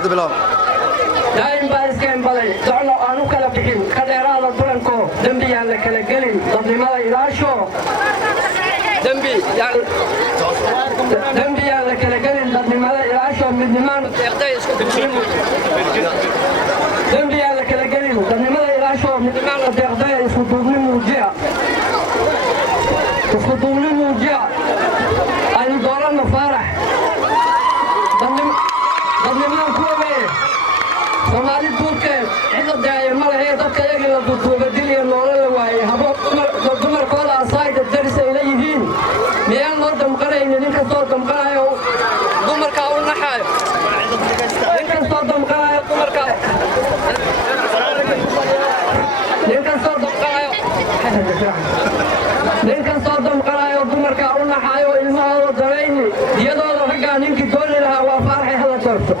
هذا بلا دايم بارسكين بلي دعنا أنو كلا بحين كديرا لبلنكو دنبي يعني كلا قلين ضمن ما إلاشو دنبي يعني كلا قلين ضمن ما إلاشو من دمان دنبي يعني كلا قلين ضمن ما إلاشو من دمان ديرداي يسقطوني موجع يسقطوني موجع أنا دورنا فرح ضمن ما كوبي Somali Turkey cid daayay ma lahayn dadka iyaga la duubadiliyo nolol waayay habo dumar kooda asayda daris ay leeyihiin miyaan loo damqanaynin ninka soo damqanayo dumarka u naxayo ninka soo damqanayo dumarka u naxayo ilmahooda darayni iyadoo ragga ninkii dooni lahaa waa farxay hada tarto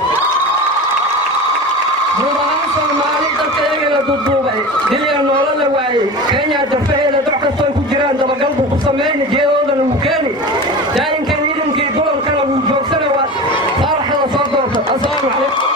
دليل نورا لواي كينيا دفعي لدوح كسوي كجيران دبا قلبو قصمين جيدودا المكاني داين كان يدن كي دولار كان وجوك سنوات فرح صدرت السلام عليكم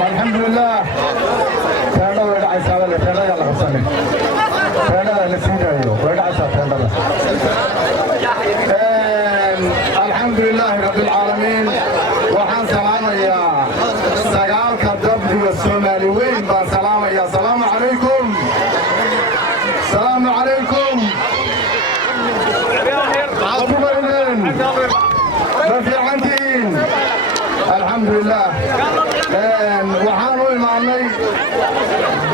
الحمد لله تانا وين عايز على تانا يلا خصني تانا لسينا يو وين عايز تانا الحمد لله رب العالمين وحان سلام يا سجال كذب والسومالي وين بسلام يا سلام عليكم السلام عليكم رفيع عندين الحمد لله وحانو إمامي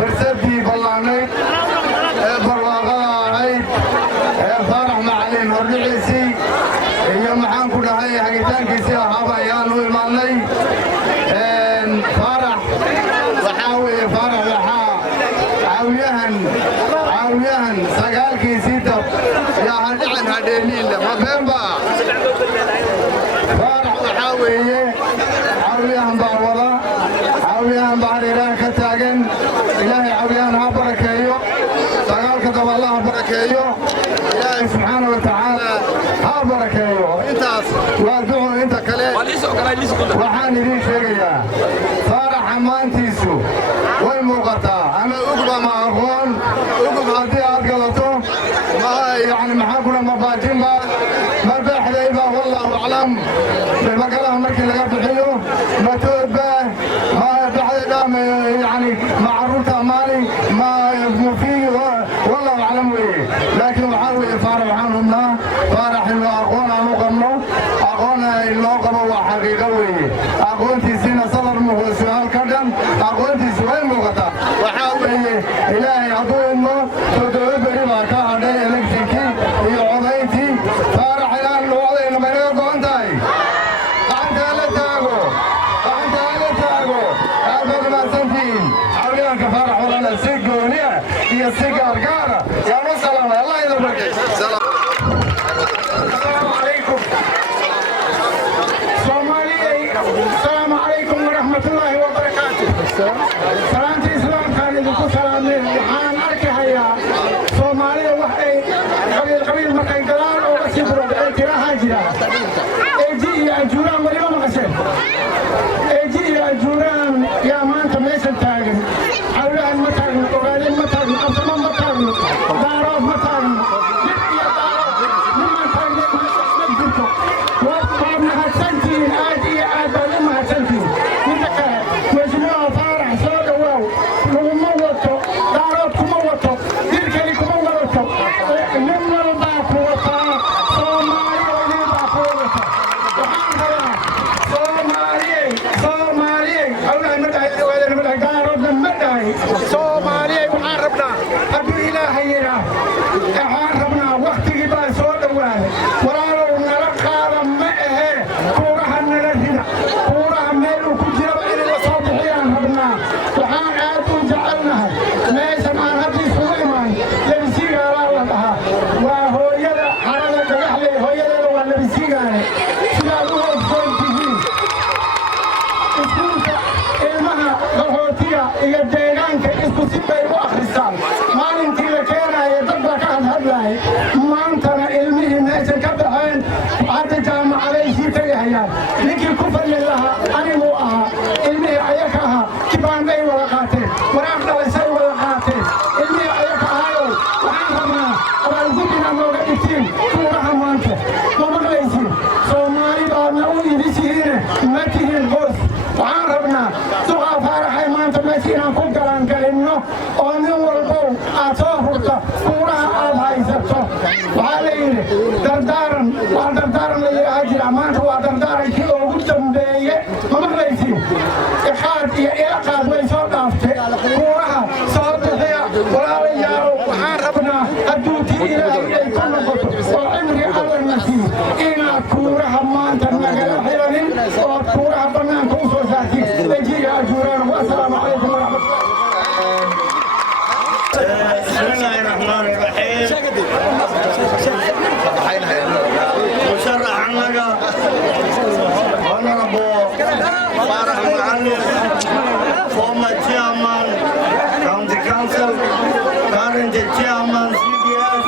برسدي بلاني برواغا عيد فرح معلم ورعيسي هي محان كل هاي حقيتان كيسي أحابا يانو إمامي فرح وحاوي فرح وحا عاويهن سقال كيسي دب يا هدعن هدينين ما بينبا فرح وحاويه عاويهن باوضا عاويهن بعد إله كتاقن إلهي عاويهن ها بركيو سقال كتب الله بركيو إلهي سبحانه وتعالى ها بركيو انتاس وادعو انت كلي وحان يدين شيئا فرح عمانتيسو والموقتا أنا أقبى ما أخوان أقبى هدي أرقلته ما يعني محاكونا مباجين ما بحدي با والله أعلم بمقالها مركي لقى بحيو ما توبه ما بحدي دام يعني معروطة مالي ما مفيه والله أعلم ويه لكن وحاوي فارح عنهم فارح إنه أخونا مقمنو أخونا إنه قموا حقيقة ويه أخوانتي سينا صدر سؤال كردن أخوانتي سؤال مغطى وحاوي إلهي عدو إنه تدعو بريبا كهدي إلكتيكي يعضيتي فارح إلهي الوضع إنه بنيو قوانتاي قعنتا لتاقو أبد ما سنتين عويان كفارح ورانا سيقونية هي سيقار قارة يا مسلم الله يذبرك السلام عليكم السلام عليكم ورحمة الله وبركاته سلامتي إسلام كان يدكو سلامين وحان أركي هيا صوماليا وحي قبيل مكان قلال أو أسيبرو بأيتنا هاجرة ايجي يا جوران وليما مقسم ايجي يا جوران يا مانتا ميسن تاغن حولها المتاغن قرالين متاغن أبسمان متاغن داروف متاغن لكن كفر لله أنا مو علمي عيكها كبان بي ورقاتي ورافض ويسي ورقاتي علمي عيكها وعارفنا وعارفنا موقعتين كورها مانته ومغليسين صومالي بابناوني بسيهين ماتيه الغوث وعارفنا سوغا فارحي مانته ماتينا كوكران كالإنو ونور البو أتوفرتا كورها أبهاي سبتو وعليه دردارن وعدردارن لي أجل أمانته وعدردارن كي أوغدن بيه ممغليسين إخاد إيقاد ويسود أفتي كورها صوت الحياة ولا ريارو وعارفنا أدوتي إلهي كل خطو وعمري أول نسيم إنا كورها مانتا نقل حيرين وكورها بنان كوسو ساتي لجي يا جوران والسلام عليكم ورحمة الله بسم الله الرحمن الرحيم مشرع عنك honorable Farah Maalim, former chairman county council, current chairman CBS,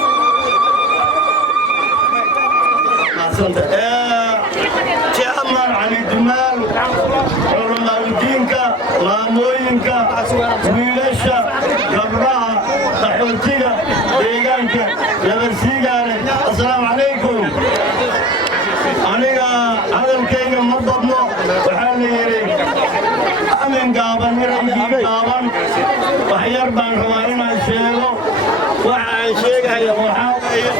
chairman Ali Jamal, علماء الدين haweenka wiilasha gabdhaha qaxootiga deegaanka labasiigaale assalaamu calaykum aniga hadalkayga ma badno waxaa la yidhi amin gaaban eraygii gaaban wax yar baan rabaa inaan sheego waxa aan sheegaya waxaa weeye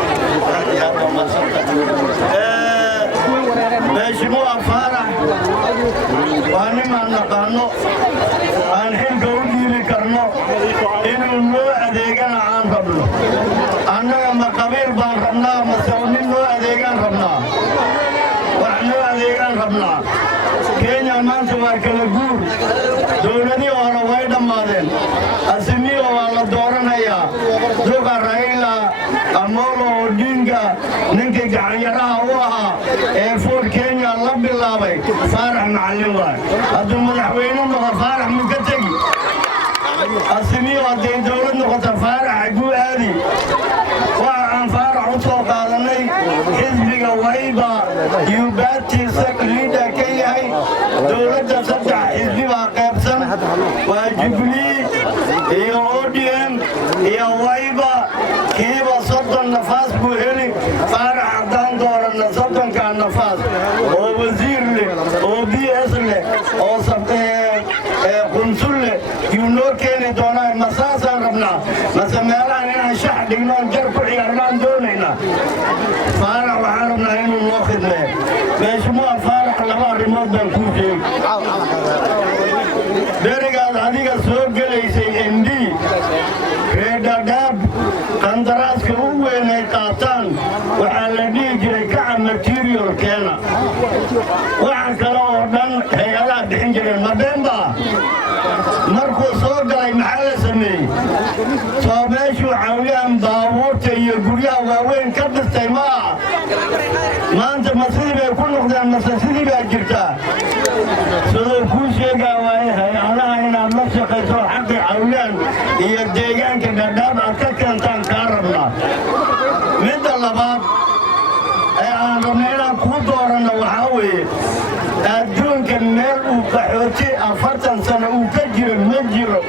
meeshimuwa faarax waa nimaan naqaano aan xilka u dhiibi karno inuu noo adeegana aan rabno annaga ma qabiil baan rabnaa mase nin noo adeegaan rabnaa wax noo adeegaan rabnaa kenya maanta waa kala guur dowladii hore way dhammaadeen asimiyo waa la dooranayaa duqa raila amolo odinga ninkii gacanyaraha u ahaa ee ford kenya la bilaabay faarax macallin waay hadduu madaxweyne noqo faarax mu ka tegi asimiyo hadday dowlad noqota faarax haguu aadi waxa aan faarax u soo qaadanay xisbiga wayba yubaatiisa liida ka yahay dowladda saddex xisbi baa qaybsan waa jubilee iyo odm iyo wayba kiiba 30 nafaas buu heli faarax haddaan dooranna 30kaa nafaas oo wasiir leh oo bs leh oo qunsul leh yuu noo keeni doonaa ma saasaan rabnaa mase meelahan inaan shax dhignoon jar ku ciyaarnaan doonaynaa faarax waxaan rabnaa inuu noo khidmeeyo meeshimuwa faarax laba arrimood baan kuu sheegi berigaad adiga soo gelaysay md reedhadhaab qandaraaska u weyn ay qaataan waxaa la dhihi jiray kaca material keena waxa kale oo dhan hay-adaha bixin jireen ma beenba markuu soo galay maxaa la sameeyey soo meeshuu cawliyahan baabuurta iyo guryaha waaweyn ka dhistay ma aha maanta ma sidii bay ku noqdeen mase sidii baa jirtaa siduu kuu sheegaa waaye hay-adaha inaad la shaqayso xaqii cawliyan iyo deegaanka dhadhaab aad ka keentaan kaa rabnaa midda labaad ee aan rabna inaan kuu dooranno waxaa weeye adduunka meel uu qaxooti 40 sano uu ka jiro ma jiro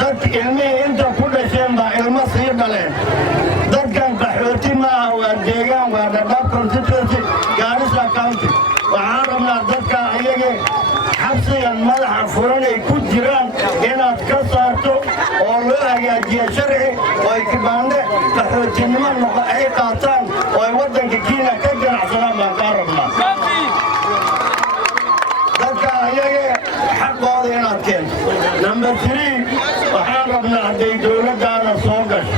dad ilmihii inta ku dhasheen baa ilmo sii dhaleen dadkan qaxooti maaha waa deegaan waa dhadhaab constituency Garissa County waxaan rabnaa dadka ayaga xabsigan madaxa furan ay ku jiraan inaad ka saarto oo loo hagaajiyo sharci oo ay kibaande qaxootinimo noqo ay qaataan oo ay waddanka Kenya ka ganacsadaan baan kaa rabnaa dadka ayaga xaqooda inaad keento number 3 waxaan rabnaa hadday dowladdaada soo gasho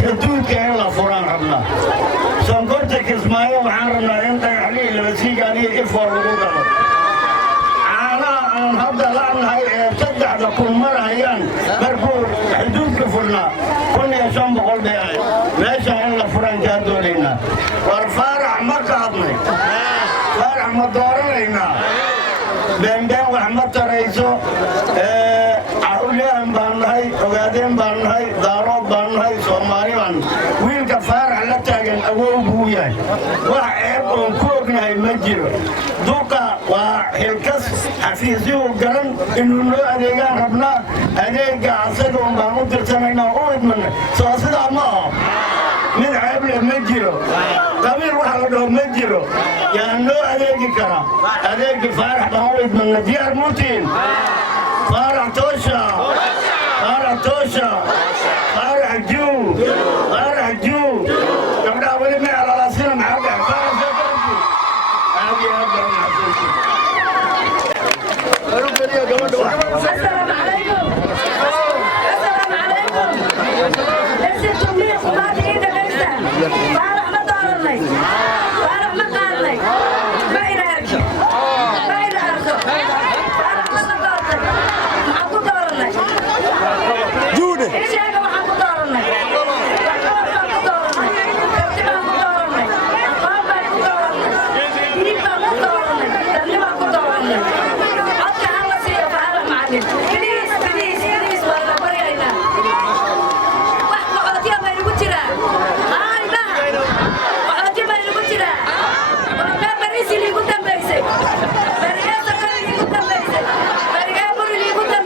xuduudka in la furaan rabnaa sonkorta kismaayo waxaan rabnaa in dhagaxlihii labasiigaaniyo ifoo lagu galo caanaha aan hadda la'nahay ee 3,000 marayaan markuu xuduudka furnaa 1,500 bay ahayd meeshaa in la furaan kaa doonaynaa war faarax ma qaadnay faarax ma dooranaynaa beenbeen wax ma tarayso cawliyahan baan nahay ogaadeen baan nahay daarood baan nahay soomaali baan wiilka faarax la taagan awow buu yahay wax ceeb oon ku ognahay ma jiro duqa waa xilkas xafiisyuhu garan inuu noo adeegaan rabnaa adeega asaga un baan u tirsanaynaa u idmanay soo sidaa ma aho mid ceeb leh ma jiro qabiil waxa la dhaho ma jiro yaa noo adeegi kara adeegii faarax baan u idmanna diyaar muutiin faarax toosha faarax toosha faarax juu faarax juu gabdhaha weli ma alalaasina maxaa dhax faarax soo garanti aad iyo aad baan maxasuusin السلام عليكم السلام عليكم ليش تمني خباتي إذا ليسا فارح ما دارني فارح ما قارني ما إلهرك ما إلهرك فارح ما دارني محاكو دارني جودة إيش هيك محاكو دارني محاكو دارني كرتبا دارني قابا دارني إيبا دارني تنبا دارني بليز بليز بليز ولا برينا واحد قعدتي ما يقولتنا هاي ما قعدتي ما يقولتنا وما بريسي اللي قدام بيسك بريا سكر اللي قدام بيسك بريا بور اللي قدام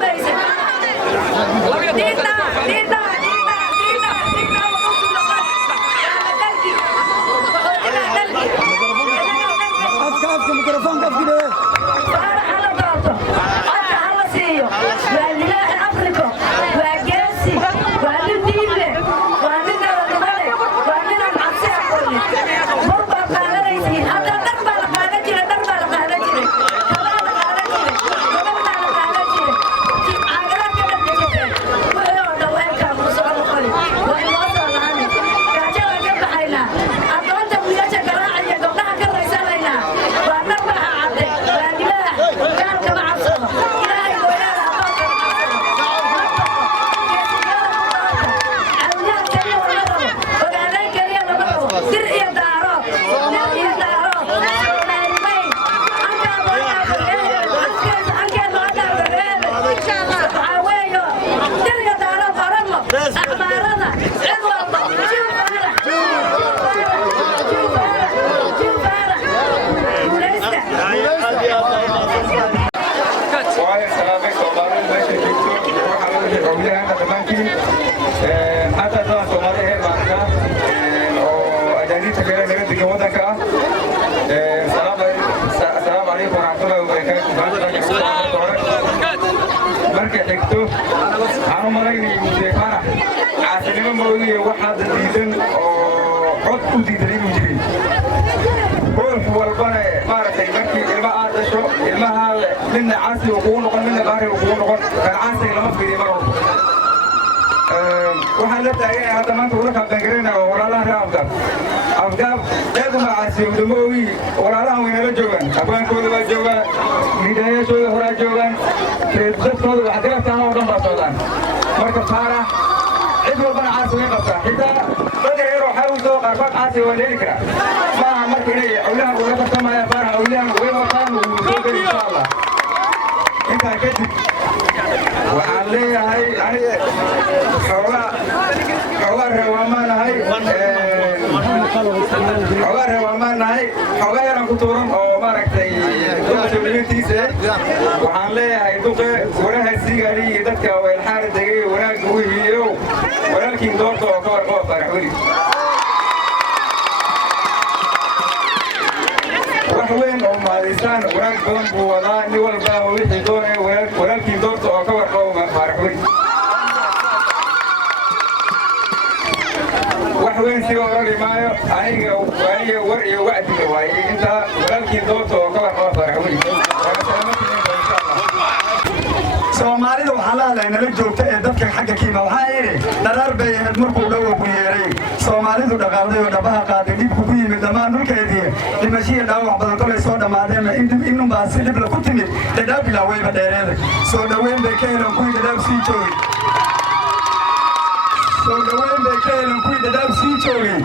Soomaalida waxaa la hadlaynaa la joogta ee dadka xagga kiima waxaa yidhi dharaar bay ahayd markuu dhowow ku yeeray Soomaalidu dhaqaaqday oo dhabaha qaaday dhibku ku yimid dhammaan dhulkeedii dhimashiyo dhaawac badan kolay soo dhammaadeen inunbaa si dhib la ku timid dhadhaab bilaawayba dheereeday soo dhoweyn bay ka helan kuwii dhadhaab sii joogay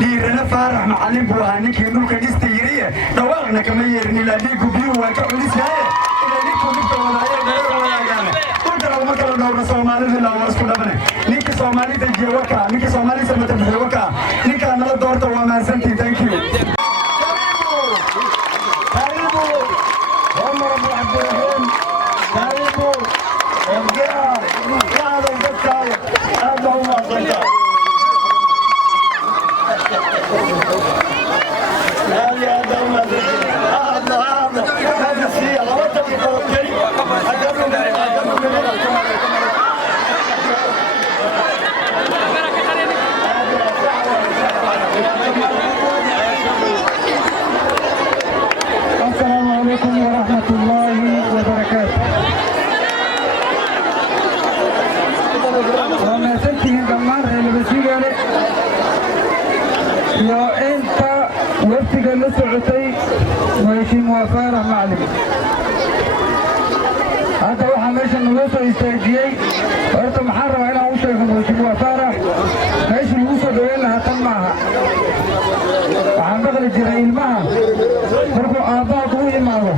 dhiirana faarax macallin buu ahaa ninkii dhulka dhista yiriye dhawaaqna kama yeerin ilaa dhiiggu biyuhu waa ka culis yahaye inay ninku dhibka wadaaye dheer wadaagaane dhulkana uma kala dhowrna Soomaalidu ilaa waa isku dhabane ninkii Soomaali dejiye wakaa ninkii Soomaali samata bixiye wakaa ninkaa nala doorta waa mahadsantiin thank you karibu Omar Abu Abdurrahim karibu Omgea Kaado dadkaaga aad baa u mahadsantaa السلام عليكم ورحمة الله وبركاته. وما سنتين دمار اللي بسيقالي يا انت وقتك اللي سعتي ويشي موافارة معلم هذا واحد ماشي النلوصة يستيجيي وقت محرم هنا وشيك ويشي موافارة ماشي الوصة دوين لها تنمعها وعن بغل الجرائيل معها مركو آباء قوي معه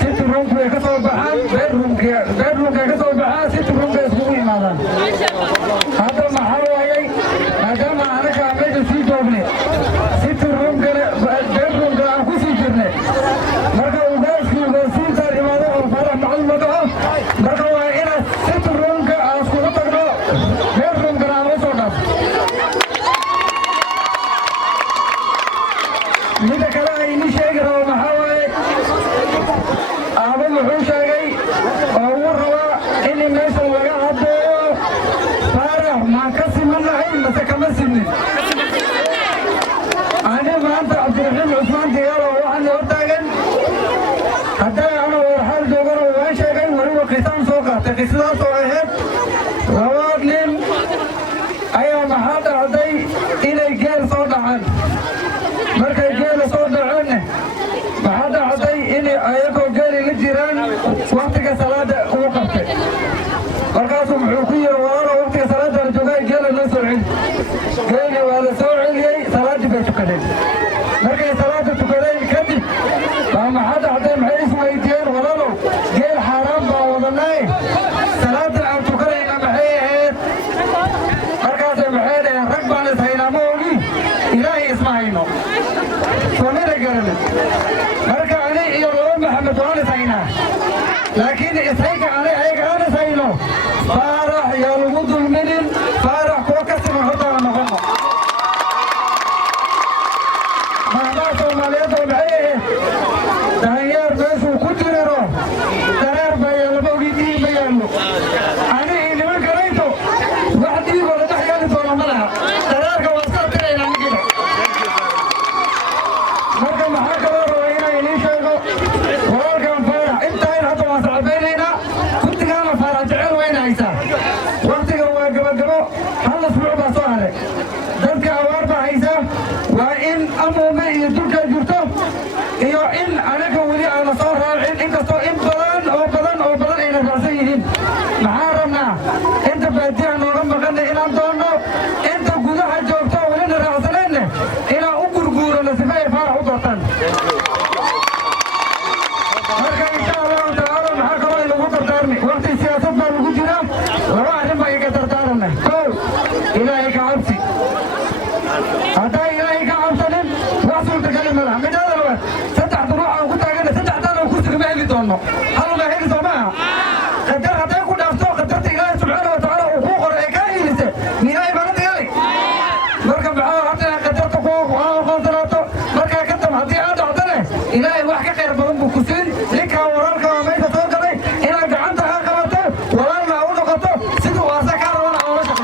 ست رومك يكسر بحال بير رومك يكسر بحال ست رومك يسقوي معها هذا محرم هاي هذا ما أنا كامل في جوبني ست رومك بير رومك أكو في جرني مركو وباس في وباسين تار إمادة وفرح معلومة مركو إلى ست رومك أسقوط الرحيم عثمان ديارة وحن ورتاجن حتى أنا ورحال جوجر وعيشة وريو قسم سوقة تقسم سوقة روادلين أيوة محاد عدي إلى جيل صوت عن مركز جيل صوت عنه محاد عدي إلى أيكو جيل الجيران وقتك صلاة وقفت مركزهم حقيقي وأنا وقتك صلاة الجوجي جيل الناس عن جيل وهذا سوعي صلاة بيتكلم مركز صلاة تكلم كذب فمحاد عدي معيش ويدين ولا له جيل حرام باوضناي صلاة العم تكلم محيط مركز محيط ركبان سينامولي إلهي اسمعينه ومين قرنت مركز علي يروم محمد وانا سينا لكن إسحيق علي هيك أنا سينه فارح يلغض المنن فارح كوكس محطة ونغمه مهما سوماليات ومعيه دهيار بيسو كتيرو ترير بيالبو جدي بيالو أنا إني من كريتو واحد يقول تحياني طول منها ترير كواسكار ترين عن كده مركب محاكمة روينا إلي شيخو ورالكم فارح انت هين هاتوا مصعبين هنا كنت كانا فارح جعل وين عيسى وقتك هو قبقبو هل اسبوع بصوهرك ذلك أواربا عيسى وإن أمو معي دولك جرتو إيو إن أنا ولي أنا صار راعين إنك صار إن بدن إلى الرأسيين محارمنا إنت باديع نورم بغنى إلى دونو إنت قدوها جوبتو ولين الرأسلين إلى أقر قورة لسفاية فارح وضغطان مركا إن شاء الله تعالى محاكمة إلى مطر دارني وقت السياسة بلغو جنام وواحد ما يقدر دارنا كو إلهي كعبسي هذا إلهي كعبسلين وصل تكلم لها من هذا الوقت ستح تروح وكنت أقول ستح تانا وكنت ما هي دونه هلو ما هي سماها قدر حتى يكون أفتو قدرت إلهي سبحانه وتعالى وحقوق رأيكاي لسه نهاية بغنت قالي مركب معاه حتى قدرت حقوق وخاصراته مركب كتب حتى عاد عطله إلهي وحكي خير بهم بكسين لك ورالك وميت توقعي إلى قعنتها قبرته ورالنا ونقطه سيدو واسك على وانا أولا شخص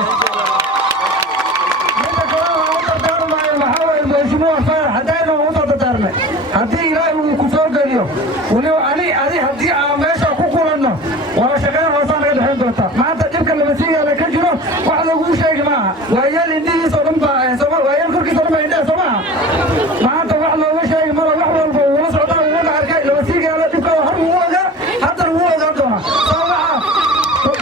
هدي إلهي وكسور قليو ولو علي هدي عاميشا كوكولنا ولا شغال وصان غير الحين دوتا ما أنت تبكى المسيح على كجنو واحد أقول شيء جماعة وأيال إندي صدمة سما وأيال كركي صدمة إندي سما ما أنت واحد أقول شيء مرة واحد ولا صعدان ولا عركي المسيح على تبكى وحرم ووجا حتى الووجا دونا سما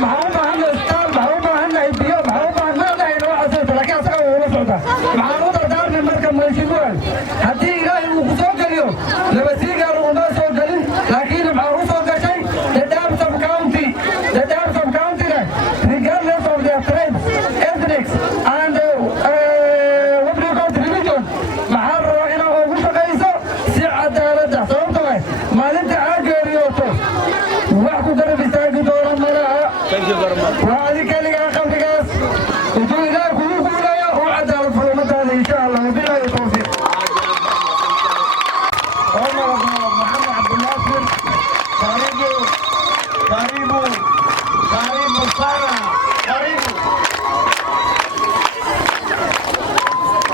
محرومة هنا استار محرومة هنا إبيو محرومة هنا ده إنه واحد سنة لكن أسأل ولا صعدان محرومة دار من مركب ملشيبوان هدي إلهي وكسور قليو لمسيح قالوا ما صار قليل لكن معروف هذا شيء لدام سب كاونتي ده regardless of their tribes, ethnics and what do you call religion محرر إلى وش قيسو سعة دارده صوته ما لنت عاجريوتو وحكو قرب يستاقي دورا مراها وهذه كالي آخر دقاس وتو إلى كلوكو ولايا وعدها الفرمة هذه إن شاء الله وبلا يتوفيق محمد عبد الناصر قريبو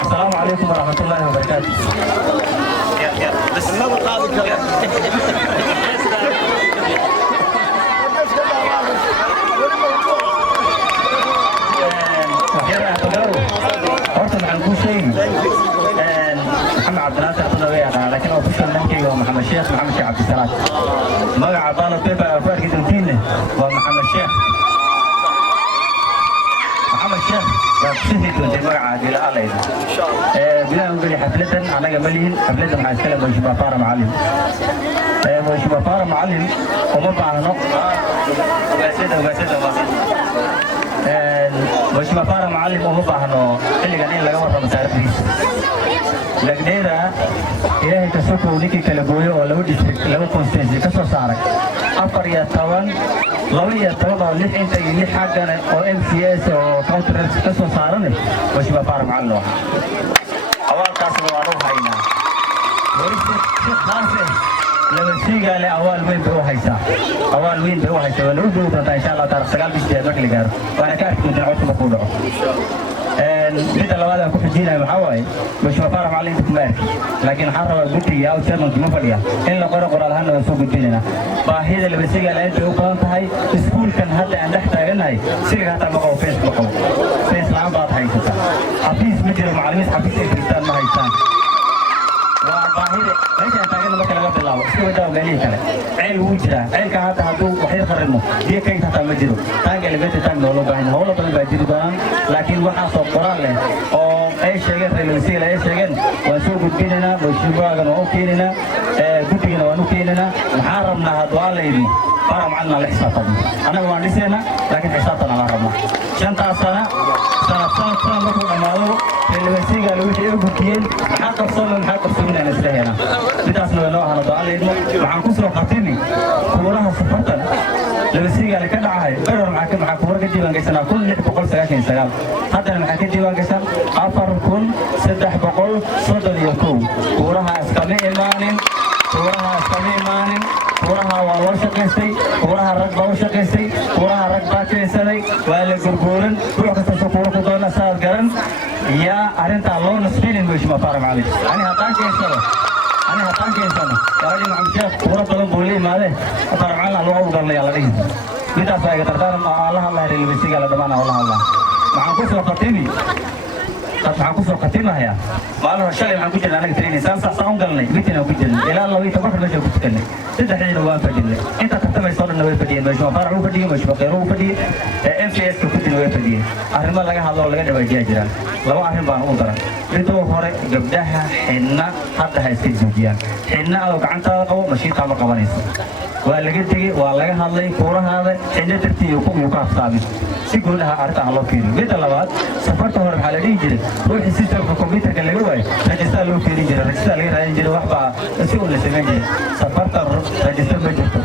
السلام عليكم ورحمة الله وبركاته. محمد عبد الناصر لكن هو فشل نحكي هو محمد شيخ عبد السلام. مقع طالب بيبقى فارق دمتينه هو محمد شيخ سيدي كنت مقع إلى الله بلا نقول حفلة أنا قبلين حفلة مع الكلام وشباب فار معلم وشباب فار معلم وما بعرفه وشباب فار معلم وما بعرفه اللي قاعدين لقوا مسارتي لكن هذا إلهي تسوق وليك كلبويه ولا ودي لو كونستنسي كسر صارك أفر يتوان لوية طبعا ليش أنت اللي حاجة أو MCS أو كونترنس كسر صارني وشباب فار معلم أول كاسر وأروح هنا ورث خاصة لما سيجا لأول وين بروحيسا أول وين بروحيسا ونرد إن شاء الله تعالى سجال بيجي هذاك اللي جار وأنا كارت من عوض مقوله midda labaad aan ku xijinayo waxaa waaye mashruuc faarax macallinka kuma arki laakiin waxaan rabaa guddiga aw chairmanka ma fadhiya in la qoro qoraal ahaanna waan soo gudbinaynaa baahida labasiga la-aad bay u badan tahay iskuulkan hadda aan dhex taagannahay siliga hataa ma qabo fees ma qabo fees la-aan baad haysataa xafiis ma jiro macallimiin xafiis ay firistaan ma haystaan waa baahida meeshaan taaganna marka laga bilaabo iska wadaawa meelihii kale ceel wuu jiraa ceelka hadda hadduu waxyar qarinno biyo kayd hataa ma jiro taanka elevator tank loo baahan howlo badan baa jiri doonaan laakiin waxaasoo qoraal leh oo ay sheegeen reelwasiila ay sheegeen waan soo gudbinaynaa mashruucaagan waan u keenaynaa guddigana waan u keenaynaa maxaan rabnaa hadduu alla idmo fara macalina la xisaabtamo annaga waan dhisaynaa laakiin xisaabtan aan rabnaa shantaas sanad markuu dhammaado reelwasiiga wixii ay gudbiyeen maxaa qabsoomin aan isla helaa midaasna way noo ahana hadduu alla idmo waxaan ku soo qabtini kuuraha safartan labasiigaale ka dhacahay eror maxaa kuura ka diiwaangaysanaa 1699 haddana maxaa ka diiwaangaysan 4331 kuuraha iskama imaanin kuuraha waa loo shaqaystay kuuraha rag baa u shaqaystay kuuraha rag baa keensaday waa la gurguuran ruux kastoo kuura ku doona saad garan yaa arrintaa loo nasbinin mashruuc faarax macallin ani haddaan keensano gabadhii maxamed sheekh kuura badan buu la imaadee faarax macallin loo hawlgalnaya la dhihi midaas waa iga dardaaran la hadlaya reelwasiiga la dhammaan oo la hadlaa maxaan ku soo khatimahayaa maalin hore shalay waxaan ku jirnay anaga training saan u galnay mitin aan ku jirnay ilaa 12 meesha ku tukanay saddexdiina waan fadhinay inta tartamaysa oo dhan way fadhiyeen mashruuc faarax uu fadhiyey mashruuc qeyro uu fadhiyey MCS ka kudin way fadhiyeen arrimo laga hadlo oo laga dhawaajiyaa jiraan laba arrin baan u daran midda hore gabdhaha xinna hadda ha iska joojiyaan xinna adoo gacantaada qabo mashiinkaa ma qabanayso waa laga tegey waa laga hadlay kuurahaada xinno dartii ku afsaamin si guulaha arrintaa loo keeniyo midda labaad safarta hore maxaa la dhihi jiray ruuxii systemka computerka laga waayo rajistar loo keeni jiray rajistar laga raadin jiray wax baa si uu la samayn jiray safarta rajistar ma jirto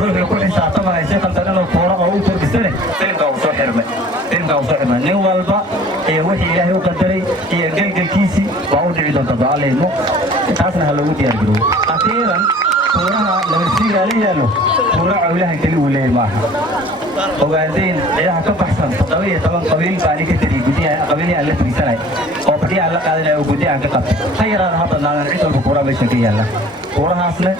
ruuxii ku xisaabtamaya si qaldananoo kuura oo u kordhisane filimkaa uu soo xirmay nin walba iyo wixii ilaahay u qadaray iyo gelgelkiisii waa u dhici doonta baaleymo taasna ha loogu diyaar garoobo akhiiran kuuraha labasiigaa la yaalo kuura cawlahan keli uu leeyahay maaha ogaadeen ciidaha ka baxsan 17 qabiil baan ka tiriyay gudiyaha qabiilihii aan la fariisanay oo fadhiya la qaadanay oo gudiyaha ka qabtay ha yaraada ha badnaadaan cid walba kuura meesha ka yaala kuurahaasna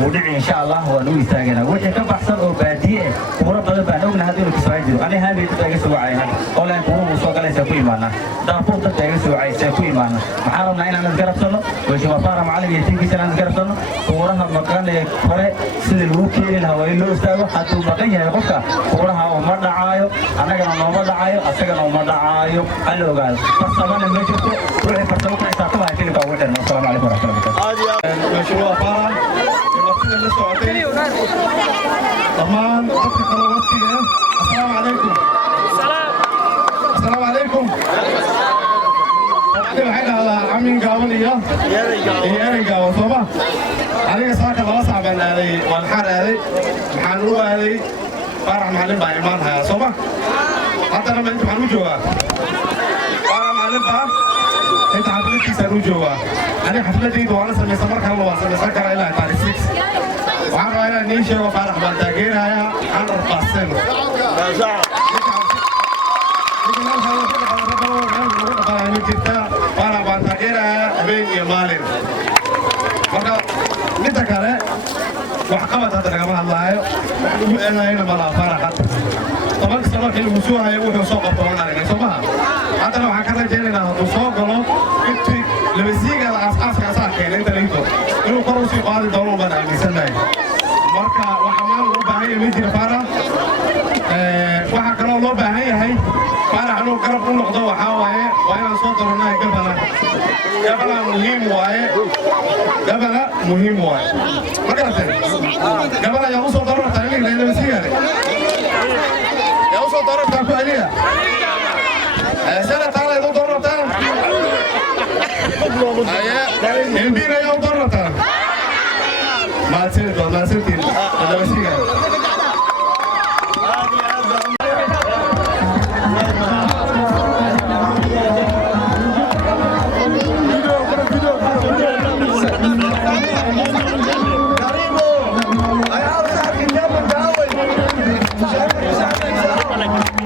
wuu dhici insha allah waan u istaagana wixii ka baxsan oo baadiye kuura badan baan ognahay haddii uu kasoo jiro ani haamay dad iga soo wacayna oo leen kuura uu soo galaysa ku imaana daafuur dad iga soo wacaysa ku imaana maxaa rabnaa inaan isgarabsano mashruuc faarax macallin iyo tiinkiisa inaan isgarabsano kuuraha maqan ee hore sidii lagu keeni lahaa waa in loo istaago hadduu maqan yahay qofka kuuraha uma dhacaayo annagana nooma dhacaayo asagana uma dhacaayo hala ogaado farsamana ma jirto ruuxii farsamo ku xisaabtamaya filimka ugu xiran asalaamu calaykum waraxmatullahi wabarakaatu طمان أفكر وقتي السلام عليكم السلام عليكم وقتي الحين على عمين قاولية يا قاول صوبة عليك صاحب الله صعب أن هذه والحر هذه محلو هذه فرح معلم بإيمانها يا صوبة حتى لما أنت محلو جوا فرح معلم بها أنت حفلتي سنو جوا أنا حفلتي دوانا سمي سمرك الله وسمي سكر إلى تاريخ 6 waxaan rabaa inaan niin sheego faarax baan taageerayaa 100% faarax baan taageerayaa habeen iyo maalin marka midda kale wax qabad hadda lagama hadlaayo ugu eedayna malaa faarax hadda 10 sano markii lagu soo hayo wuxuu soo qabto waan aragnay soo maha haddana waxaan ka rajaynaynaa hadduu soo galo intii labasiiga aasaaska asaa keenay inta liito inuu kor usii qaadi doono baan aaminsanahay marka waxaa maal loo baahan yahay mid jira faarax waxaa kaloo loo baahan yahay faarax inuu garab u noqdo waxaa waaye waa inaan soo daronahay gabana muhiim waaye ma garateen gabana yaa usoo darortaa ilig laylabasiigaale yaa usoo darortaa ku aliya sana taala idu darortaa mbina yaa u darortaa mahadsanid waa mahadsantiin labasiigaale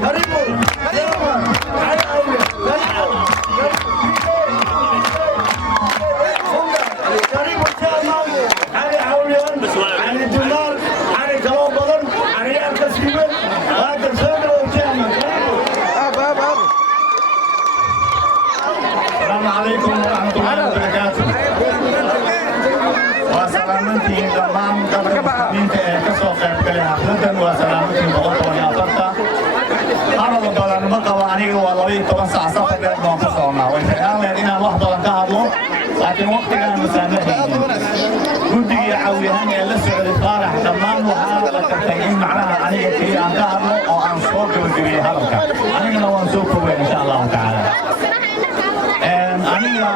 Karibu. 10 saac safar dheer baan ku soconaa way fiicnaan lahayd inaan wax badan ka hadlo laakiin waqtigaan masaamahaynin guddigii caawiyahan ee la socday faarax dhammaan waxaa la gartay in macnaha aniga keliya aan ka hadlo oo aan soo gabagabiyey hadalka anigana waan soo kobay insha allahu tacaala aniga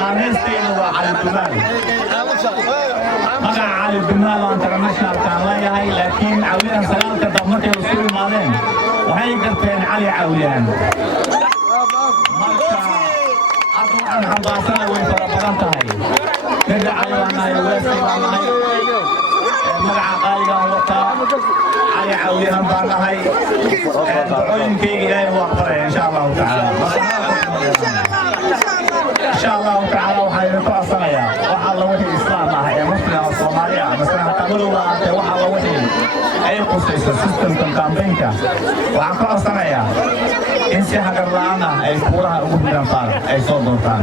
naanaysteeda waa cali dumaal magaca cali dumaal oo internationalkaan leeyahay laakiin caawiyahan sagaalka dab markay isu imaadeen waxay garteen cali caawiyahan marka hadda waxaan xambaasana way fara badan tahay ninka cali baan nahay weesay baan nahay magaca qaaligaan wataa cali caawiyahan baan nahay ducooyinkayga ilaahay waa aqbalaya insha allahu tacaala إن شاء الله تعالى وحنا نتواصل يا وحلا وحي الإسلام هي مسلم الصومالية مثلا تعملوا الله وحلا وحي أي قصص سيستم كامبينكا وعقاصل يا إن شاء الله أي كورها أمور فار أي صوت دان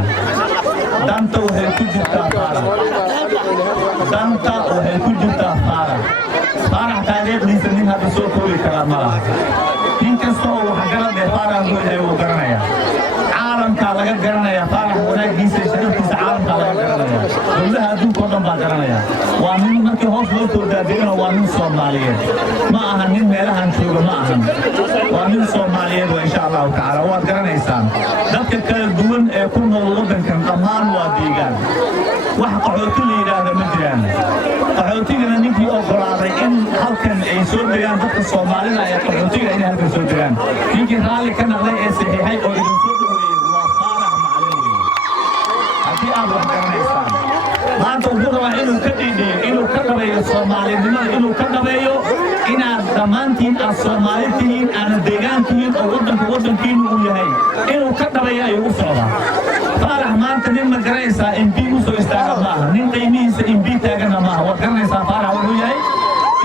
دانتا وهي كجتا فار دانتا وهي كجتا فار فارح تاريخ لسنين هذا سوق كوري كلام الله إن كسروا وحجرا بفارح وهي وقرنايا عالمka laga garanaya faarax wanaagiisa sharaftiisa caalamka laga garanaya dowlaha adduunka oo dhan baa garanaya waa nin markii hoos loo toodaadiyana waa nin Soomaaliyeed ma aha nin meelahan jooga ma ahan waa nin Soomaaliyeed oo insha Allah taala waad garanaysaan dadka kala duwan ee ku nool wadankan dhammaan waa deegaan wax qaxooti la yiraahdo ma jiraan qaxootigana ninkii ogolaaday in halkan ay soo degaan dadka Soomaalida ay qaxootiga inay halkan soo degaan ninkii raalli ka noqday ee saxiixay oo idin soo maanta wuxuu rabaa inuu ka dhiidhiyo inuu ka dhabeeyo soomaalinimada inuu ka dhabeeyo inaad dhammaantiin aad Soomaali tihiin aana deegaan tihiin oo wadankiinu uu yahay inuu ka dhabeeyo ayuu u socdaa faarax maanta nin ma garanaysaa MP u soo istaaga maaha nin qiimihiisa MP taagana maaha waad garanaysaa faarax wuxuu yahay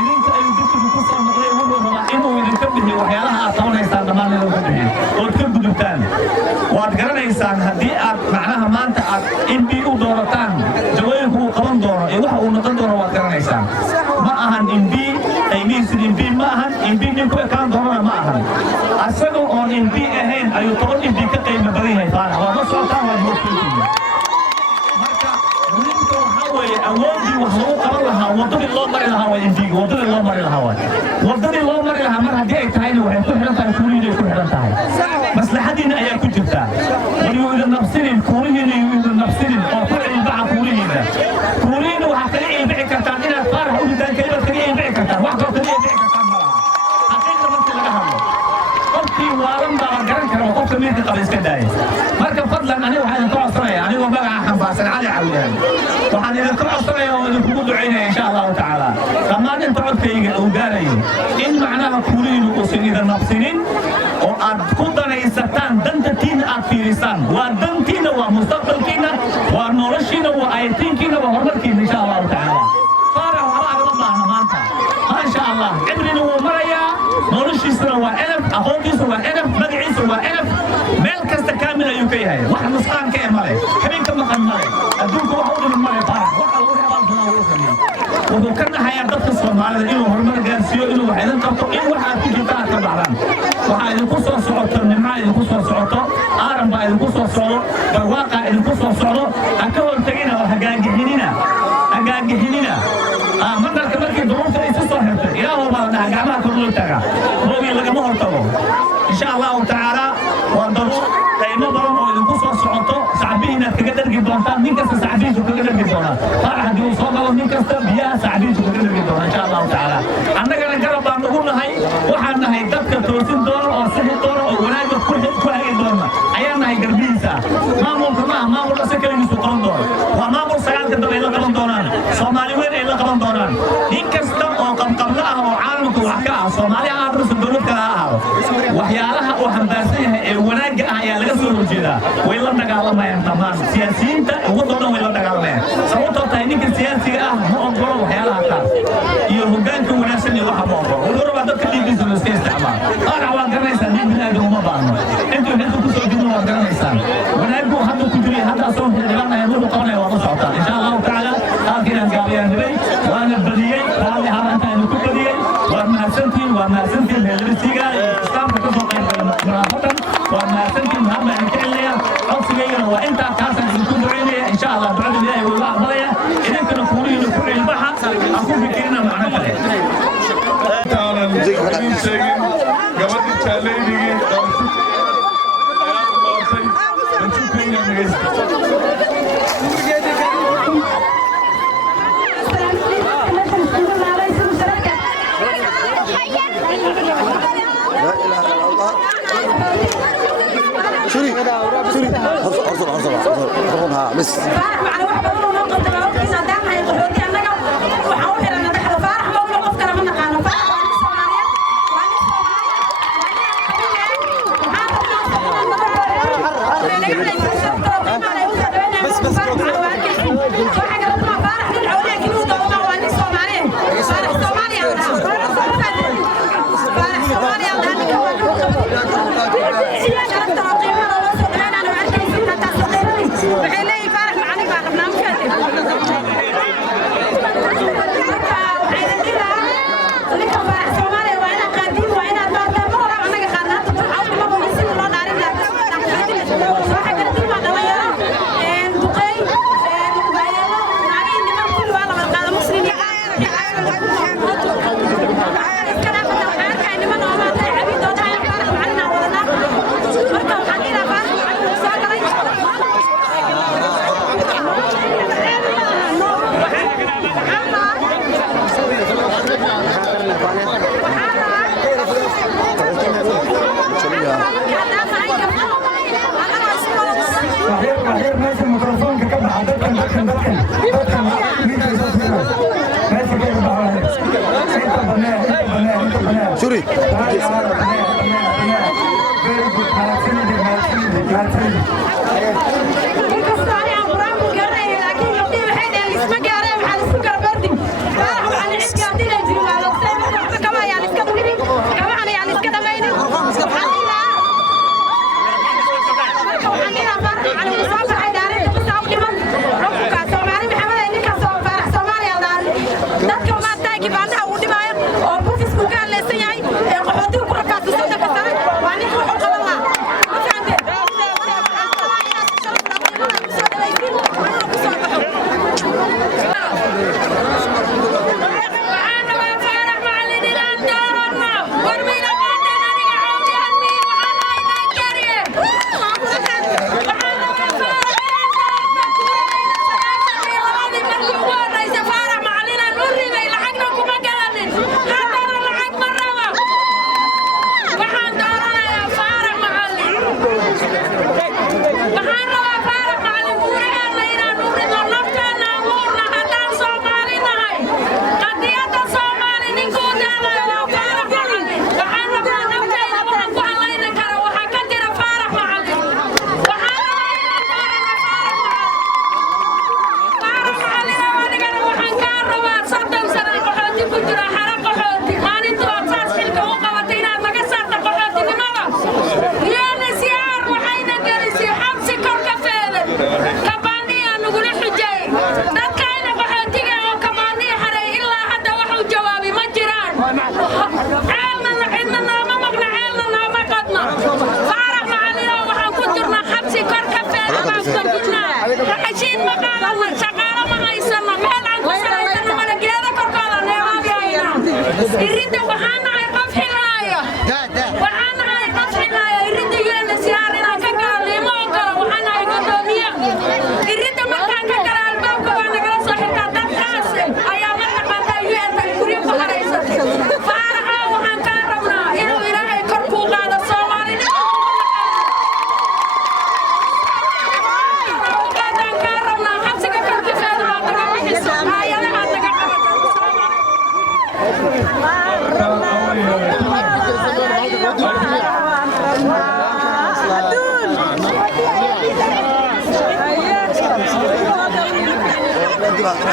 idinka ayuu dibkiisa ku soo noqday wuxuu rabaa inuu idinka bixiyo waxyaalaha aad qabanaysaan dhammaan inuu ka bixiyo ood ka gudubtaan waad garanaysaan haddii aad macnaha maanta aad MP u doorataan jawooyinku uu qaban doono ee waxa uu noqon doono waad garanaysaan ma ahan MP qiimihiisa MP ma ahan MP ninku ekaan doonana ma ahan asagoo oon MP ahayn ayuu 10 MP ka qiimo badan yahay faarax waa ma socotaan waad moogtihiin marka muhiimka waxaa weeye awoodii wax lagu qaban lahaa wadadii loo mari lahaa waa MP wadadii loo mari lahaa wadadii loo mari lahaa mar haddii ay tahayna waxay ku xiran tahay kuulihiinay ku xiran tahay maslaxadiina ayaa ku jirta waliyuuda nafsinin kuulihiina yuuda nafsinin oo ku cilbaca kuulihiina kuulihiina waxaa kaga ilbici kartaan inaad faarax u ridaan kelimad kaga ilbici kartaan wax koo kaga ilbici kartaan malaha xaqiiqda markii laga hadlo qofkii waalan baa la garan kara qofka meelka qaba iska daaya marka fadlan aniga waxaan idinka codsanaya anigoo magaca xambaarsan cali caawiyahan waxaan idinka codsanaya oo idinkugu ducaynaya insha allahu tacaala dhammaan inta codkayga uu gaarayo in macnaha kuulihiina uusan idin nafsinin oo aad ku danaysataan dantiina aad fiirisaan waa dantiina waa mustaqbalkiina waa noloshiina waa ayatiinkiina waa horumarkiina insha allahu tacaala faarax waxba agama baahna maanta maasha allah cibrina wuu marayaa noloshiisana waa enaf aqoontiisa waa enaf magaciisa waa enaf meel kasta kaamil ayuu ka yahay wax nusqaanka ee male habeenka maqan male adduunka wax u dhiman male faarax waxa lagu reebaalkana uu sameeyey wuxuu ka nahayaa dadka Soomaalida inuu horumar gaarsiiyo inuu wax idin qabto in wax aad ku jirta aad ka baxdaan waxaa idinku soo socoto nimca idinku soo socoto aaran baa idinku soo socdo barwaaqa idinku soo socdo ha ka hortagina oo hagaagixinina mandarka markii duruufta isu soo xirtay ilaahu baa la dhahaa gacmaha kor loo taagaa moogiin lagama hortago insha allahu tacaala waa daruur qiimo badan oo idinku soo socoto sacbihiina kaga dhargi doontaan nin kasta sacbihiisu kaga dhargi doonaa faarax haddii uu soo galo nin kasta biyaha sacbihiisu kaga dhargi doonaa insha allahu tacaala annagana garab baan ugu nahay waxaan nahay dadka toosin doona oo sixi doona oo wanaagga ku hagi doona ayaan nahay garbihiisa maamulka maaha maamulka si kaligiisu qaban doono waa maamul sagaalka dab ay la qaban doonaan Soomaali weyn ay la qaban doonaan nin kasta oo qabqabla ah oo caalamka wax ka ah Soomaali ah arrin dowlad kale ah waxyaalaha oo xambaarsan yahay ee wanaagga ah ayaa laga soo horjeedaa way la dagaalamayaan dhammaan siyaasiyiinta ugu doodan way la dagaalamayaan sababtoo tahay ninka siyaasiga ah ma ogolo waxyaalaha qaar iyo hoggaanka wanaagsan iyo waxa ma ogolo wuxuu rabaa dadka dhiiggiisa la iska isticmaalo faarax waad garanaysaa nin bini'aadam uma baahno intuu xilka ku soo jirno waad garanaysaan wanaaggu hadda ku jiray hadda asoo xildhibaanaya wuxuu qabanaya waa la socotaan insha allahu tacaala halkiinaan gaabiyaan nibay waana badiyey raalli harantaanu ku badiyey waad mahadsantihiin waa mahadsantihiin heelbisiga islaamka ka soo qayb gala munaafadan وما سنتم هم نتكلم أوصينا وأنت كاسن نكون عيني إن شاء الله بعد الله والله ضايع إذا كنا نقولين نكون البحر أكون فكرنا معنا كله. أنا نجيب شيء قبل التعليم سوري ها بس سوري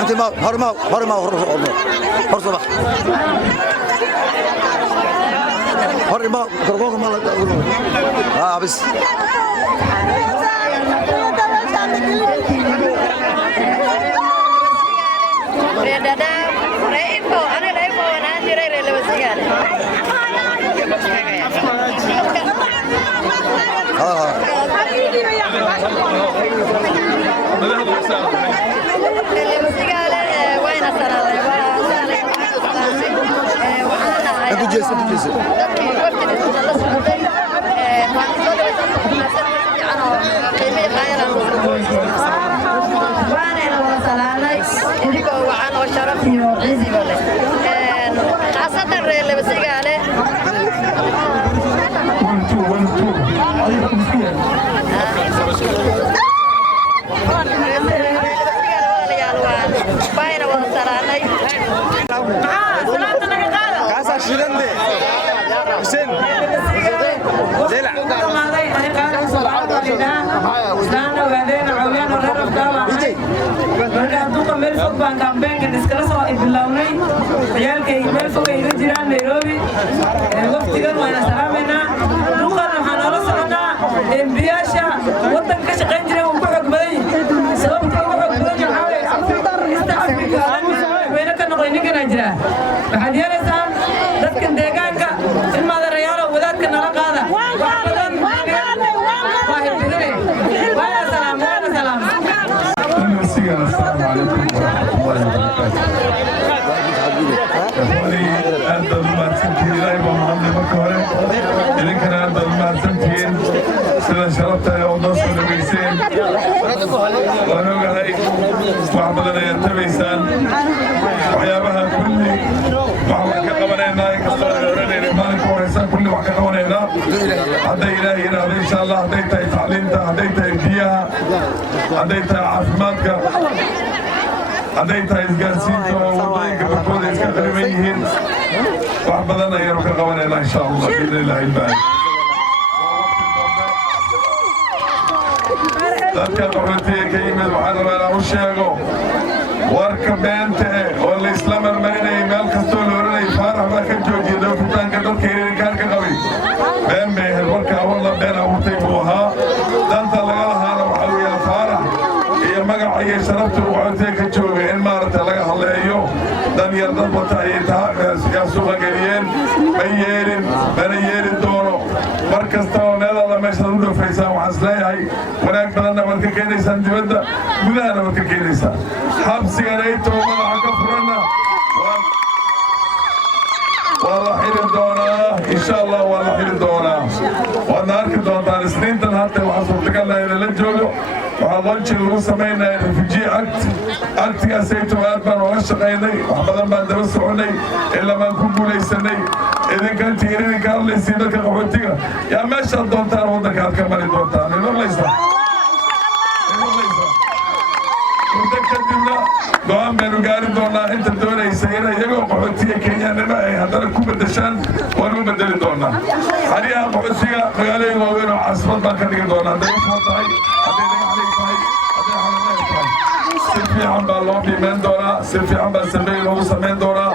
انت ما هرما هرما كركوك ما بس Ada انتو جيسي baan dambeynkan iskala soo bilownay ciyaalkay meel fog ay jiraan Nairobi waqtigan waana salaameynaa luqan waxaan la soconaa MByaasha wadan ka shaqeyn jiray oo ku xog badan sababta ugu xog badan yahay Afrika wayna ka noqday ninkan jira waxaad yeelaysaa dadkan deegaanka in maadarayaal wadaadka nala qaada wax badan السلام عليكم ورحمة الله وبركاته. أخواني أنت المعتمدين لا يبغى معنا مكورة. إذا كان أنت المعتمدين سنة شرطة يا ونص ونبيسين. وأنا قاعد وعملنا ينتبيسان وحيابها كل وحنا كقبلنا نايك الصلاة مالك ورسال كل وحنا كقبلنا هدينا هنا إن شاء الله هديتا تعليمتا هديتا إبديها هديتا عافماتك هديتا إسقاسينتا ووضعيك بكل إسكادرميهين وحبضنا يروح قبلنا إن شاء الله بإذن الله الباري dadka qaxootiga ka yimid waxaan rabaa inaan u sheego warka beenta oo la isla marmarinayay meel kastoo la oranayay faarax baa ka joojiyay dhoofitaanka dadka hirirkaarka qabay been bay ahayd warka awalla been abuurtay buu ahaa danta laga lahaana waxaa weeyaan faarax iyo magaca iyo sharafta qaxootiga ka joogay in maaragtay laga hadleeyo dan yar dad wata ayay yaa suuqa geliyeen ma yeelin mana yeeli doono mar kastaba meelaada meeshaad u dhoofaysaan waxaan isleeyahay wanaag badanna waad ka keenaysaan dibadda gudahana waad ka keenaysaan xabsigan aytoo madaxa ka furanna waa la xiri doonaa insha allah waa la xiri doonaa waadna arki doontaan isniintan hadda waxaa suurtagalna inala joogo waxaa lonjin lagu samaynaya refugee act actigaas aytoo aad baan oga shaqaynay wax badan baan daba soconay ilaa baan ku guulaysanay idinkantii idinka hadlaysiin dadka qaxootiga yaa meeshaad doontaan waddanka aad ka mari doontaan imaqlaysaa muddo kadibna go-aan baynu gaari doonaa inta doonaysa in iyagoo qaxootiga kenyaanima ay haddana ku bedeshaan waanu bedeli doonaa xariyaha qaxootiga magaalooyin waaweyn oo caasimad baan ka dhigi doonaa hadday ufoo tahay hadday dhagaxlay tahay hadday xalameer tahay si fiican baa loo dhiimeyn doonaa si fiican baa sameey loogu samayn doonaa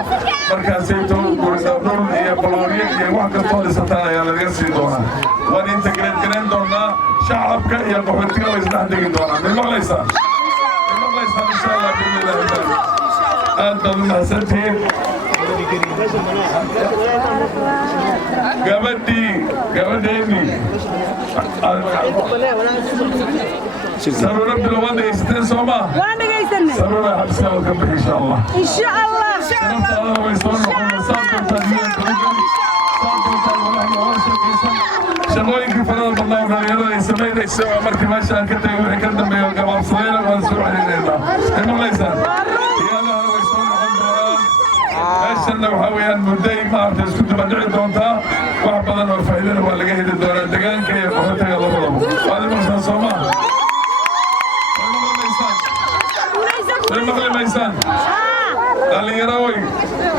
markaasayto dhul iyo balooryo iyo wax kastoo dhisataan ayaa lagaga sii doonaa waan integreed garan doonaa shacabka iyo qaxootiga way isdhex degi doonaa may maqlaysaa إن شاء الله بإذن الله تعالى أنت المحسنين قبديني سرورة بالوضع يستن صوما سرورة حبسها وكبه إن شاء الله إن شاء الله سرورة الله ويسون وحنا صادق تنمية shaqooyinkii farada badnaa dhalinyarada ay samaynayso markii meeshaan ka tagay wixii ka dambeeya gabaabsadayna waan soo celinaynaa ay maqlaysaan iyadahana way soo noqon doonaan meeshanna waxaa weeyaan mudday maaragtay isku daba dhici doontaa wax badan oo faa'iidana waa laga heli doonaa deegaanka iyo qaxootiga labadaba waad maqlaysaan soo maa way maqli maysaan dhalinyaro way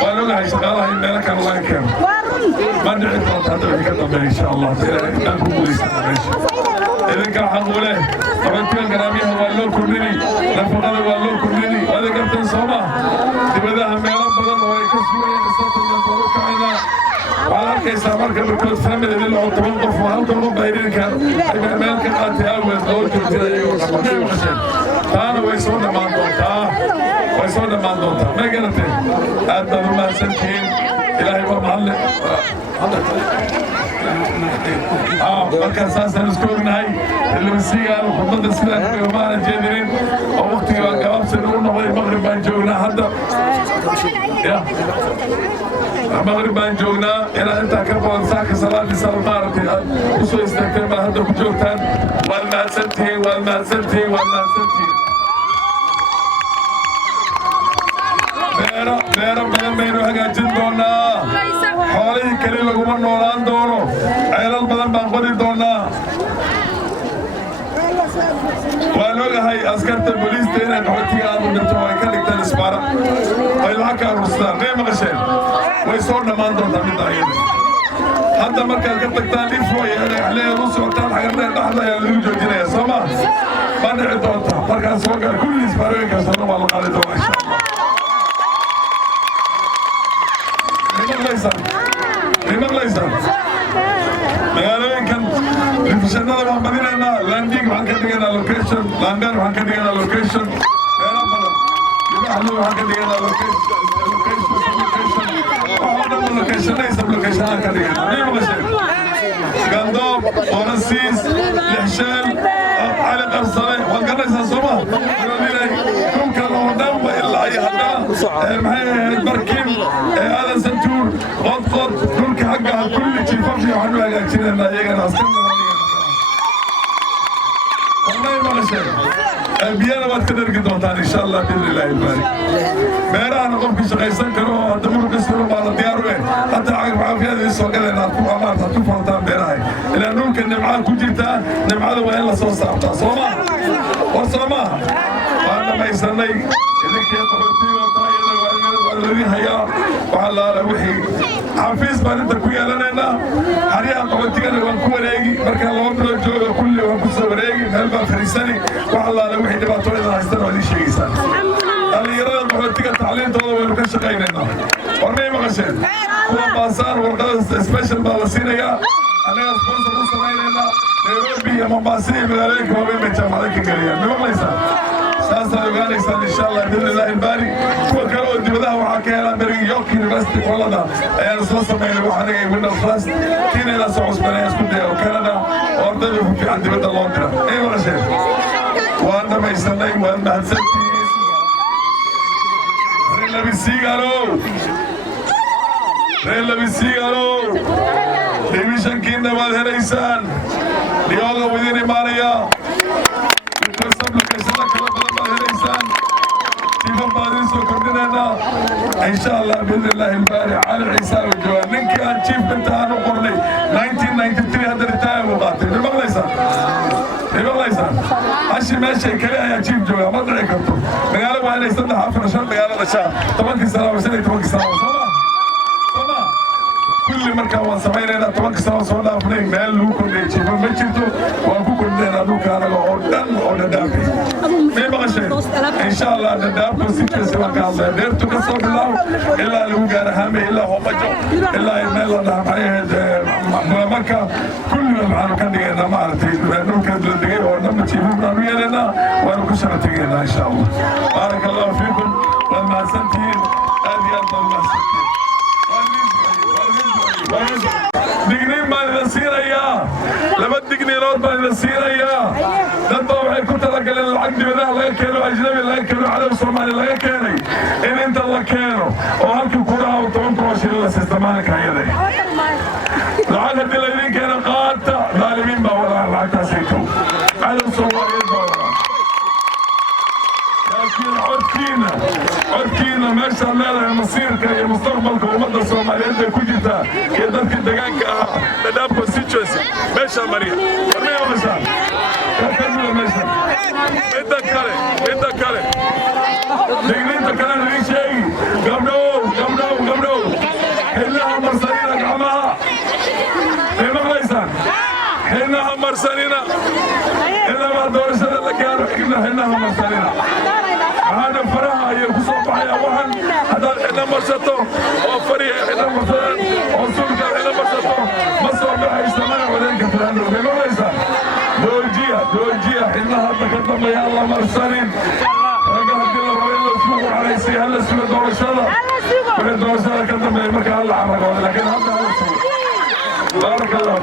waan ogahay shaqaalaha in meelo kale laga keeno ما ندعي طلعت هذا اللي كتب إن شاء الله نكون بوليسنا ماشي إذا كان حقوله طبعا كل كلامي هو اللو كلني نفقد هو اللو كلني هذا كابتن صوما تبدأ هم يا رب بدل هو يكسبوا النساء اللي تقولوا كعنا وعلى كيس أمريكا بكل فهم اللي لو توقف وهم تقولوا بعيدين كان أمريكا قاتها ويقول كذا يقول أنا ويسونا ما دوتا ويسونا ما دوتا ما قلت هذا ما سنتين إلهي ما معلق marka saasaan isku لبسيان وخطط السنة وما نجدين ووقتي وقاب سنون نغير مغرب بان جونا حتى يا مغرب بان جونا إلى أنت كبر ساك صلاة سلطارتي وصو استكتب هذا بجوتان والماسنتي beero badan baynu hagaajin doonaa xoolihii keli laguma noolaan doono ceelal badan baan qodi doonaa waan ogahay askarta booliista inay qaxootiga aad u dhirto ay ka dhigtaan isbaara ay lacag ka arurstaan may maqasheen way soo dhammaan doontaa midda ayada hadda markaad ka tagtaan ifo iyo dhagaxleed u socotaan xagarnee dhaxda ayaa lagu joojinaya soo ma ma dhici doonta markaan soo gaar kulli isbaarooyinkaas oo dhan waa la qaadi doonaa insha allah مغليسان مغالوين ريفشنada waan badinaynaa landing waxaan ka dhiganaa location lander waxaan ka dhiganaa location meelo badan dibaxlo waxaan ka dhiganaa location aan ka dhiganaa may maqasheen gandoob orasiis lixsheel cali qarsale waad garanaysaa sooma dhulkan oo dhan ba ilaa iyo haddana maxay ahayd barkin aadan santuur qodqod dhulka xagga kulli jiifafii waxaan u hagaajinaynaa iyagana askarna والله ما غشيت بيانا ما تقدر قدوتان إن شاء الله بإذن الله الباري بيرا أنا قم كش قيسان كانوا دمر قسموا على ديار وين حتى عقب عافية هذه السوق اللي نعرفوا عمار تطوف عطان بيراي لأنهم كان نمعان كجيتا نمعان وين لصوص عطان صوما وصوما وأنا ما يسني اللي كي تبتي وطايا والذي هيا وعلى روحي حافظ ما أنت كويا لنا حريا قبلتي أنا وانكوريجي مركز الله بلو جو كل وانكسوريجي هلبا خريساني وعلى روحي دبا طولنا هستنوا هذه الشيء سان اللي يرى قبلتي التعليم طول وينو كان شقينا ورمي مغشين هو بازار ورقة سبيشال بالاسينا يا أنا سبونسر وصلنا نيروبي يا مباسي مدارك ما بين بيتام عليك قريان بمغليسان ساسا يغانيسان إن شاء الله بإذن الله الباري كل كانوا دبداه وحكينا بري يوك يونيفرسيتي كولدا أنا سلسة ميلي وحنا من الفلاس كنا لا سوس بنايا سكوتيا وكندا وردنا في عند بيت لندن إيه ولا شيء وأنا ما يستنى وأنا هنسيت ريلا بيسيغالو ديفيشن كيندا بالهريسان ليوغا وديني ماريا كرسب لكيسنا كلا بلا بالهريسان تيفا باريسو كردنا إن شاء الله بإذن الله الباري على عيسى والجوان ننكي أن تشيف بنتهانو قرني 1993 هذا رتاية مقاتل بمغليسان عشي ماشي كلها يا تشيف جوا ما دعي كرتو مقالة وهنا يستنى حافر شان مقالة لشان طبانك السلام وسنة طبانك السلام كل مركب وسمينا طبعا سوا سوا أفنى مال لو كنا نشوف ما نشوفه وأكو كنا نلو كارا أوردن أوردابي ما بقى إن شاء الله نداب كسيت سوا كذا دير تكسر الله إلا لو كارا هم إلا هم جو إلا المال الله معه مركب كل ما كان يجينا ما أرتي لأنه كان لديه أوردن نشوفه نروي لنا وأنا كسر تجينا إن شاء الله بارك الله فيكم والما سنتين هذه الله سنتين digniin baan idin siinayaa laba digniinood baan idin siinayaa dadba waxay ku talagaleen lacag dibadaha laga keeno ajnabi laga keeno cadab soomaali laga keenay in inta la keeno oo halkii ku dhaha 10,000 shilin la siista maalinka ayade lacag haddii laydin keeno qaata daalimiin baa walaha lacagtaasayto cadab soomaaliyeed baa walaha laakiin codkiina meeshaan leedahay masiirka iyo mustaqbalka ummadda soomaaliyeed bay ku jirtaa iyo dadka deegaanka ahaa dadaab constituency meeshaan mariya warmay maqashaan kakadula meeshaan inta kale digniinta kale idin sheegi gabdhow xidnaha marsanina gacmaha may maqlaysaan xidnaha marsanina ilaa doorashada la gaaro xidnaha marsanina هذا فرها يكسر بحياة واحد هذا إحنا مرسته وفريه إحنا مرسته وصولك إحنا مرسته مصر بحي سماع وذلك فرانه بما ليس دولجيا إحنا هذا كتب يا الله مرسلين رجع هدي الله وين الأسبوع على سي هلا سوى دور الشلا من دور الشلا كتب يا مكان الله عمره لكن هذا بارك الله